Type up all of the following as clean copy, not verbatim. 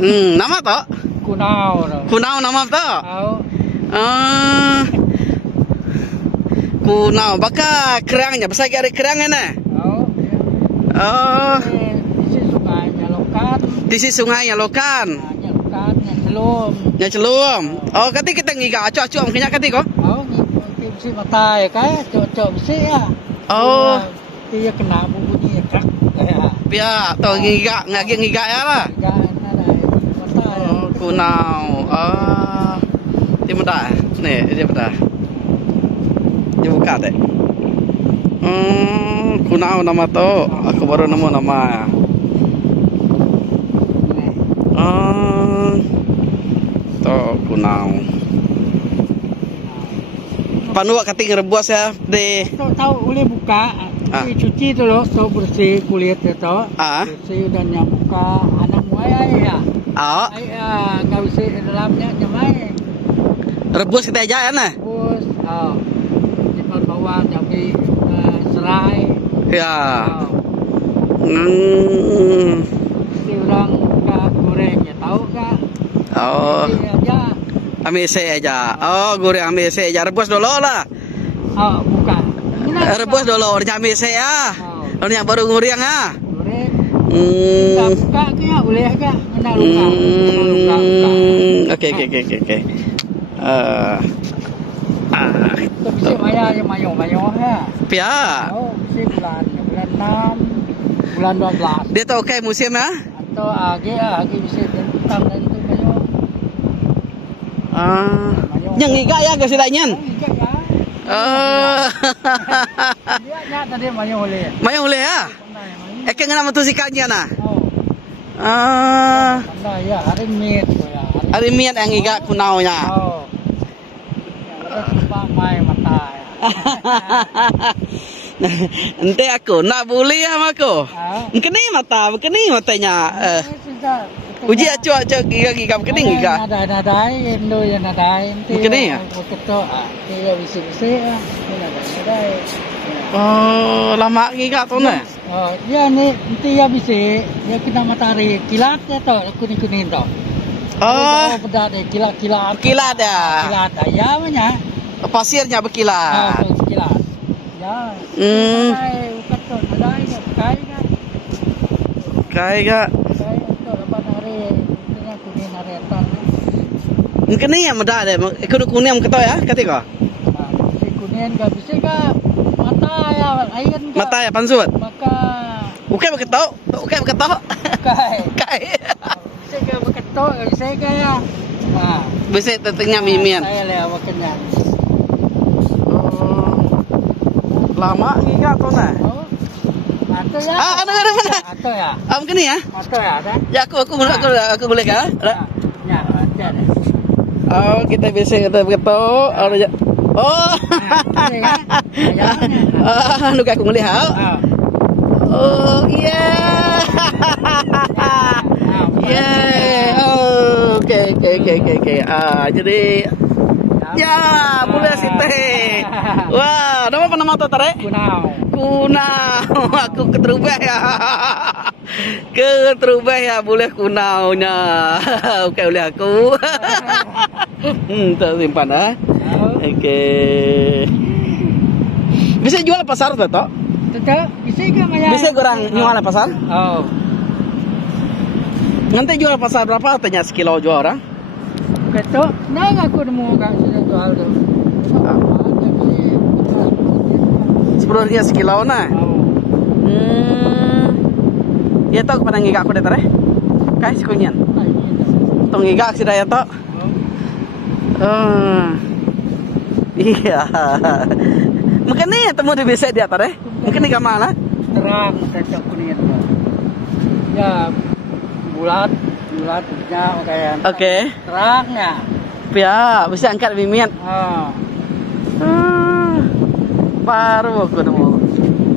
Nama toh? Kunau. Kunau nama toh? Tahu. Kunau. Baka kerangnya, besar ada kerangnya nah. Tahu. Oh. Di sungainya Lokan. Di sisi sungainya Lokan. Lokan yang celum. Ya celum. Oh, kati kita ngiga acok-acok mungkinnya kati kok. Tahu si mata ya kayak cocok besi ya. Oh. Dia kena bunyi krak. Pia, toh ngiga ya lah. Oh, kunau. Ah. Dia mudah. Nih, dia mudah. Dia buka deh. Kunau nama to. Aku baru nemu nama. To kunau. Panua kating rebus ya di. Tahu boleh buka. Cuci tu loh, tahu bersih kulitnya tahu. Bersih dan buka anak muaya ya. Nggak bersih dalamnya nyamai. Rebus kita aja ya nah. Rebus. Simpan bawang, cabai, serai. Ya. Si orang nggak goreng ya tahu nggak? Aja. Amese aja. Oh, goreng amese aja. Rebus dulu lah. Bukan. Rebus dulu, orangnya amese ya. Orangnya baru nguriang ya. Goreng. Buka ya boleh aja. Kena luka. Oke. Bisa mayo ya. Pia. Bisa bulan 6, bulan 12. Dia tahu kayak musim ya? Atau agi bisa tentang dan itu mayo. Yang ngiga ya ke silanyan. Dia tadi mayo boleh. Mayo boleh ya? Eke ngana matusikannya nah. Pandai ya, hari miet ya. Hari miet yang ngiga kunaunya. Mai mata ya. Ente aku nak boleh sama aku. Keni matanya. Uji acok giga keni giga. Nadai Indo ya nadai. Keni ya. Ketok dia bisi-bisi ya. Nadai. Oh, lama giga tu nah. Dia ni nanti ya bisi, dia kena matahari kilat ya tu, kuning-kuning tu. Beda deh kilat. Kilat ya. Kilat ya mana? Pasirnya berkilat. Kilat. Ya. Ketok nadai kai ga. Mungkin ni yang muda deh. Kudu kuning kita ya, ketika. Kuning enggak bisa enggak mata ya, air enggak. Mata ya pansut. Maka Oke beketok. Kai. Bisa enggak beketok, bisa enggak ya. Nah, bisa tetengnya mimian. Saya lewat kenyang. Lama enggak tuh nah. Atau ya. Ada mana? Atau ya. Mungkin ya? Atau ya ada. Ya aku boleh kan? Ya, ada. Oh, kita bisa beketok. Oh. Lu aku melihat. Oh, iya. Oke. Jadi ya, boleh sih teh. Wah, nama tuh tare? Kunau. Aku keterubah ya. Boleh kunaunya. Oke, boleh aku. Tersimpan ya. Oke. Bisa jual pasar tuh, toh? Bisa enggak Maya? Bisa kurang jual pasar? Nanti jual pasar berapa katanya sekilo jual orang? Betul. Nah, aku nemu kan sudah jual tuh. Sebenarnya sekilo nah. Ya tahu kepada ngigak aku deh tare. Kai sekunyian. Tong ngigak sih daya toh. Iya. Mungkin nih temu di bisa dia tare. Mungkin di mana? Terang cocok kuning. Ya bulat ya kayak. Oke. Terangnya. Ya, bisa angkat mimian. Baru aku nemu.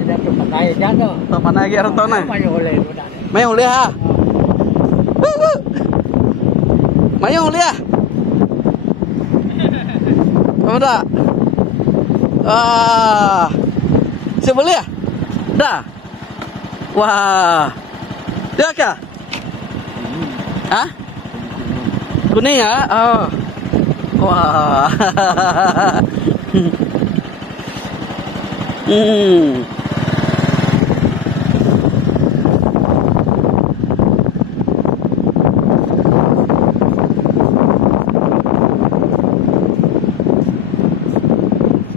Tidak tempat aja jatuh. Tempat lagi rentona. Mayo boleh ha. Mayo boleh ha. Udah. Sebelum ya? Dah. Wah. Dia kah? Hah? Kuning ya? Oh. Wah.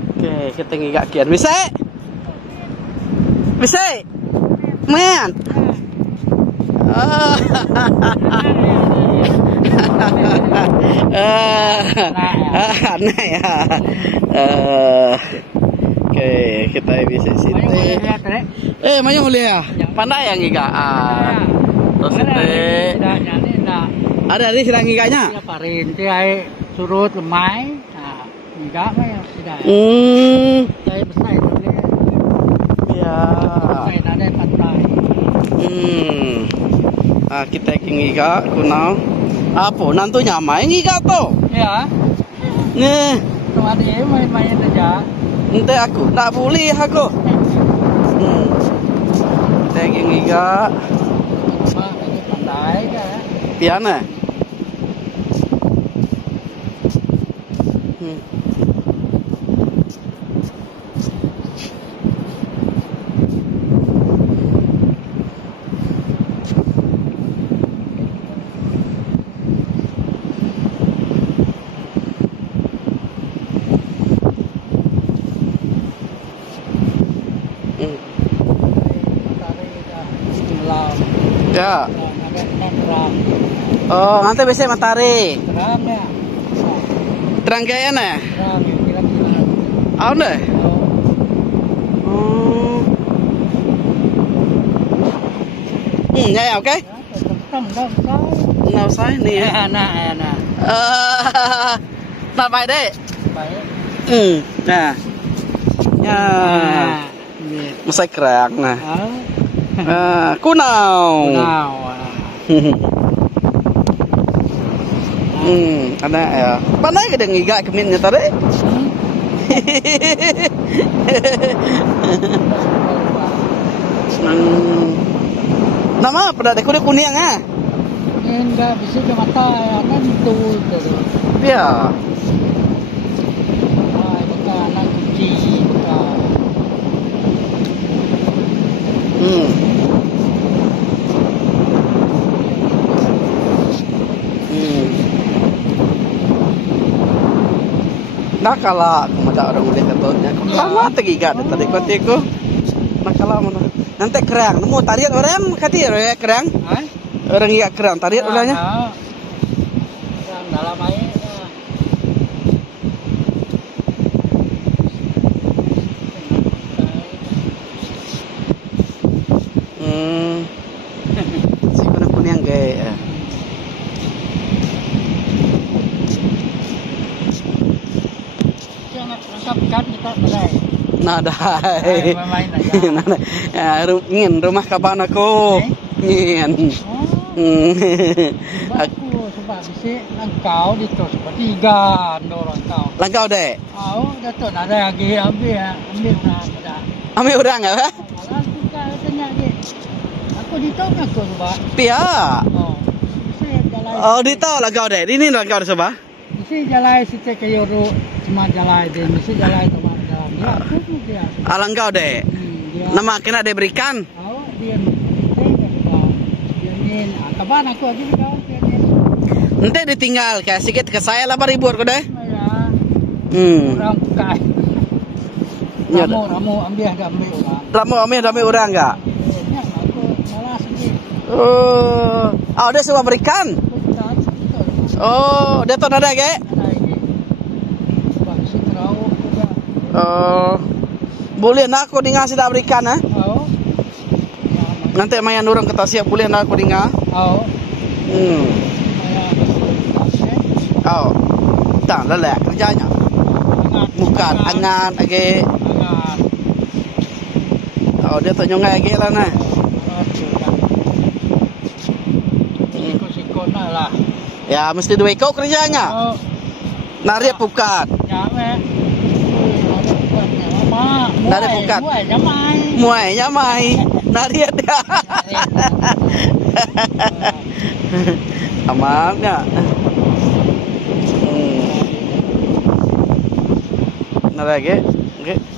Oke, kita ngigak kian. Bisa? Bisa? Men. Aneh ya. Oke, kita bisa sini. Mayung lihat. Pandai yang ngiga. Terus ada di sedang ngiganya. Ya parin ai surut lemai. Nah, ngiga mah ya sudah. Saya besar boleh. Ya. Saya ada pantai. Kita ngiga kunau. Apa nantunya main ngiga to? Ya. Nih. Tuh ada main-main aja. Ente aku tak boleh aku. Kita ngiga. Ini pandai kan? Piana. Ya. Oh, nanti bisa matahari. Terang ya. Terang kayaknya nih. Terang, kira-kira. Oh, deh. Ya, oke. Nào sai nè. Nah. Nah, bài đấy. Baik. Nah. Ya. Masai kerak nah. Kunau. Ada ya. Pandai ke dengan ngiga keminnya tadi? Nama apa dah? Kuda kuning ah? Enggak bisa ke mata kan itu. Ya. Itu anak kucing. Nakala mada orang udah katanya. Lama tegiga tadi kotiku. Nakala mana? Nanti kerang. Nemu tarian orang kati ya kerang. Orang iya kerang tarian orangnya. Yang dalam air. Si kuning gaya. Kan kita badai. Nadai. Main aja. Ya, ingin rumah kapan aku. Ingin. Aku sebab bisa langkau di tos tiga orang kau. Langkau deh. Datuk ada lagi ambil orang ada. Ambil orang ya? Aku katanya lagi. Aku di tos aku sebab. Pia. Bisa jalan. Oh, di tos langkau deh. Ini langkau deh sebab. Bisa jalan situ ke Yoru cuma jalan deh. Bisa jalan teman dalam. Ya, aku dia. Langkau deh. Nama kena diberikan. Dia kapan aku lagi kau nanti ditinggal kayak sedikit ke saya 8.000 aku deh. Orang buka. Ramu ambil orang enggak? Oh, dia semua berikan. Oh, dia tuh ada ke? Oh, boleh nak aku dengar sudah berikan ah? Nanti mayan orang kata siap boleh nak aku dengar. Tak lelak kerjanya. Bukan angan lagi. Dia tu nyongai lagi lah nah. Sikut lah. Ya mesti 2 ekor kerjanya. Narik pukat. Narik pukat. Muai nyamai. Narik dia. Amalnya. lagi. Oke.